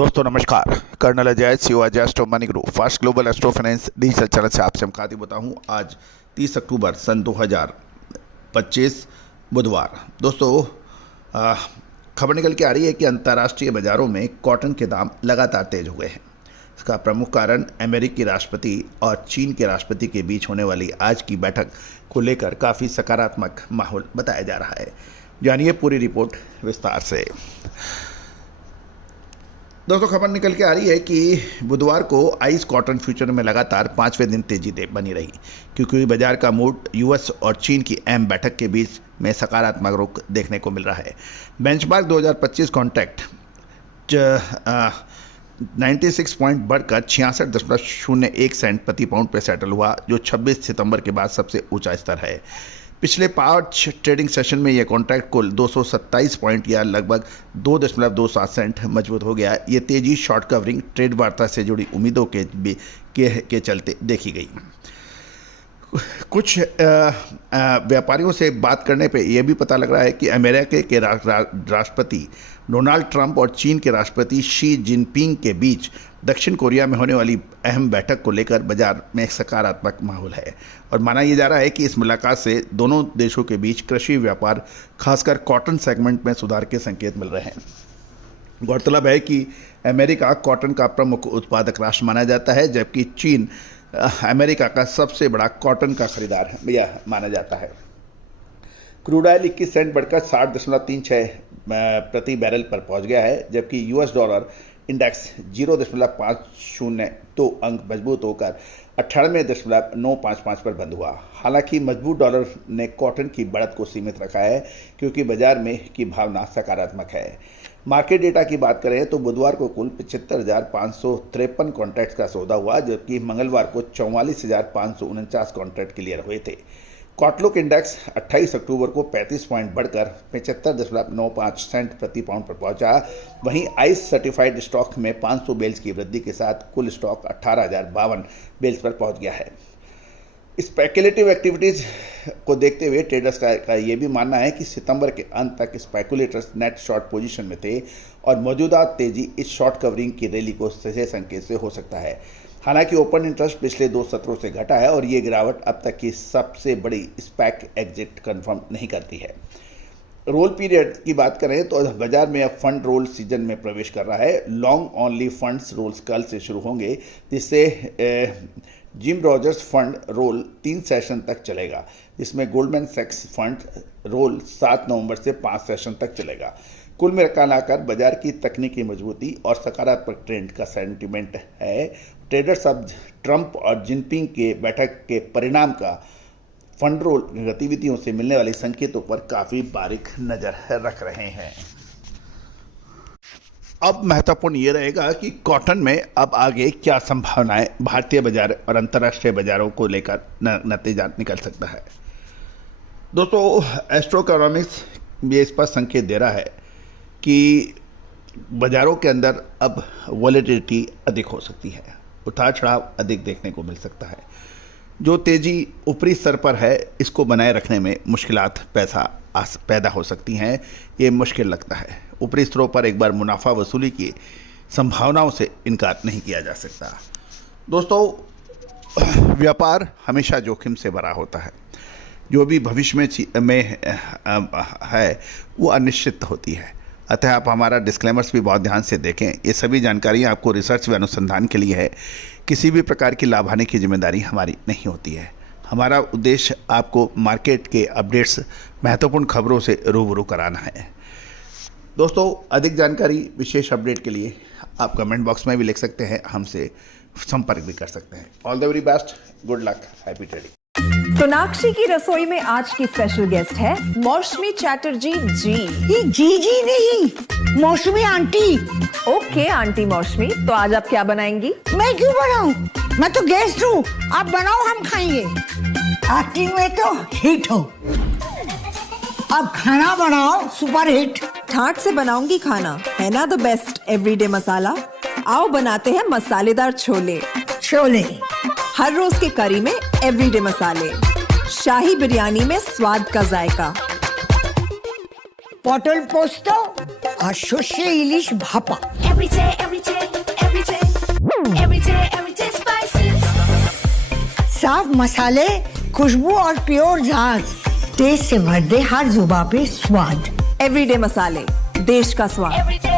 दोस्तों नमस्कार। Colonel Ajay CO Ajay astro money group fast global astro finance digital channel से आपसे हम खाती बताऊँ। आज 30 अक्टूबर सन 2025 बुधवार। दोस्तों खबर निकल के आ रही है कि अंतर्राष्ट्रीय बाज़ारों में कॉटन के दाम लगातार तेज हो गए हैं। इसका प्रमुख कारण अमेरिकी राष्ट्रपति और चीन के राष्ट्रपति के बीच होने वाली आज की बैठक को लेकर काफ़ी सकारात्मक माहौल बताया जा रहा है। जानिए पूरी रिपोर्ट विस्तार से। दोस्तों खबर निकल के आ रही है कि बुधवार को आइस कॉटन फ्यूचर में लगातार 5वें दिन तेजी बनी रही, क्योंकि बाजार का मूड यूएस और चीन की अहम बैठक के बीच में सकारात्मक रुख देखने को मिल रहा है। बेंचमार्क 2025 कॉन्ट्रैक्ट 96 पॉइंट बढ़कर 66.01 सेंट प्रति पाउंड पर सेटल हुआ, जो 26 सितंबर के बाद सबसे ऊंचा स्तर है। पिछले 5 ट्रेडिंग सेशन में यह कॉन्ट्रैक्ट कुल 227 पॉइंट या लगभग 2.27 सेंट मजबूत हो गया। ये तेजी शॉर्ट कवरिंग ट्रेड वार्ता से जुड़ी उम्मीदों के चलते देखी गई। कुछ व्यापारियों से बात करने पे यह भी पता लग रहा है कि अमेरिका के राष्ट्रपति डोनाल्ड ट्रंप और चीन के राष्ट्रपति शी जिनपिंग के बीच दक्षिण कोरिया में होने वाली अहम बैठक को लेकर बाजार में एक सकारात्मक माहौल है, और माना यह जा रहा है कि इस मुलाकात से दोनों देशों के बीच कृषि व्यापार, खासकर कॉटन सेगमेंट में सुधार के संकेत मिल रहे हैं। गौरतलब है कि अमेरिका कॉटन का प्रमुख उत्पादक राष्ट्र माना जाता है, जबकि चीन अमेरिका का सबसे बड़ा कॉटन का खरीदार यह माना जाता है। क्रूड ऑयल 21 सेंट बढ़कर 60.36 प्रति बैरल पर पहुंच गया है, जबकि यूएस डॉलर इंडेक्स 0.502 अंक मजबूत होकर 98.955 पर बंद हुआ। हालांकि मजबूत डॉलर ने कॉटन की बढ़त को सीमित रखा है, क्योंकि बाजार में की भावना सकारात्मक है। मार्केट डेटा की बात करें तो बुधवार को कुल 75,553 कॉन्ट्रैक्ट का सौदा हुआ, जबकि मंगलवार को 44,549 कॉन्ट्रैक्ट क्लियर हुए थे। कॉटलुक इंडेक्स 28 अक्टूबर को 35 पॉइंट बढ़कर 75.95 सेंट प्रति पाउंड पर पहुंचा। वहीं आइस सर्टिफाइड स्टॉक में 500 बेल्स की वृद्धि के साथ कुल स्टॉक 18,052 बेल्स पर पहुंच गया है। स्पेकुलेटिव एक्टिविटीज़ को देखते हुए ट्रेडर्स का यह भी मानना है कि सितंबर के अंत तक स्पेकुलेटर्स नेट शॉर्ट पोजीशन में थे, और मौजूदा तेजी इस शॉर्ट कवरिंग की रैली को सही संकेत से हो सकता है। हालांकि ओपन इंटरेस्ट पिछले 2 सत्रों से घटा है, और ये गिरावट अब तक की सबसे बड़ी स्पैक एग्जिट कंफर्म नहीं करती है। रोल पीरियड की बात करें तो बाजार में अब फंड रोल सीजन में प्रवेश कर रहा है। लॉन्ग ओनली फंड्स रोल्स कल से शुरू होंगे, जिससे Jim Rogers fund roll 3 session तक चलेगा, जिसमें गोल्डमैन सैक्स फंड रोल 7 नवंबर से 5 सेशन तक चलेगा। कुल मिलाकर बाजार की तकनीकी मजबूती और सकारात्मक ट्रेंड का सेंटिमेंट है। ट्रेडर्स अब ट्रंप और जिनपिंग के बैठक के परिणाम का फंड रोल गतिविधियों से मिलने वाले संकेतों पर काफ़ी बारीक नज़र रख रहे हैं। अब महत्वपूर्ण ये रहेगा कि कॉटन में अब आगे क्या संभावनाएं भारतीय बाजार और अंतर्राष्ट्रीय बाजारों को लेकर नतीजा निकल सकता है। दोस्तों एस्ट्रो इकोनॉमिक्स भी इस पर संकेत दे रहा है कि बाजारों के अंदर अब वॉलेटिलिटी अधिक हो सकती है, उतार चढ़ाव अधिक देखने को मिल सकता है। जो तेजी ऊपरी स्तर पर है, इसको बनाए रखने में मुश्किलात पैदा हो सकती हैं, ये मुश्किल लगता है। ऊपरी स्तरों पर एक बार मुनाफा वसूली की संभावनाओं से इनकार नहीं किया जा सकता। दोस्तों व्यापार हमेशा जोखिम से भरा होता है। जो भी भविष्य में है वो अनिश्चित होती है, अतः आप हमारा डिस्क्लेमर्स भी बहुत ध्यान से देखें। ये सभी जानकारियाँ आपको रिसर्च व अनुसंधान के लिए है, किसी भी प्रकार की लाभ हानि की जिम्मेदारी हमारी नहीं होती है। हमारा उद्देश्य आपको मार्केट के अपडेट्स, महत्वपूर्ण खबरों से रूबरू कराना है। दोस्तों अधिक जानकारी, विशेष अपडेट के लिए आप कमेंट बॉक्स में भी लिख सकते हैं, हमसे संपर्क भी कर सकते हैं। All the very best, good luck, happy trading. Sonakshi की रसोई में आज की स्पेशल गेस्ट है मौसमी चैटर्जी जी। ये जी नहीं, मौसमी आंटी। ओके आंटी मौसमी, तो आज आप क्या बनाएंगी? मैं क्यों बनाऊं? मैं तो गेस्ट हूँ, आप बनाओ, हम खाएंगे। एक्टिंग में तो हिट हो, अब खाना बनाओ सुपर हिट। ठाट से बनाऊंगी खाना, है ना द बेस्ट एवरीडे मसाला। आओ बनाते हैं मसालेदार छोले। छोले हर रोज के करी में एवरीडे मसाले, शाही बिरयानी में स्वाद का जायका। পটল পোস্ত আর সর্ষে ইলিশ ভাপা। spices. साफ मसाले, खुशबू और प्योर झाग, टेस्ट से भर दे हर जुबां पे स्वाद। एवरीडे मसाले, देश का स्वाद। Everyday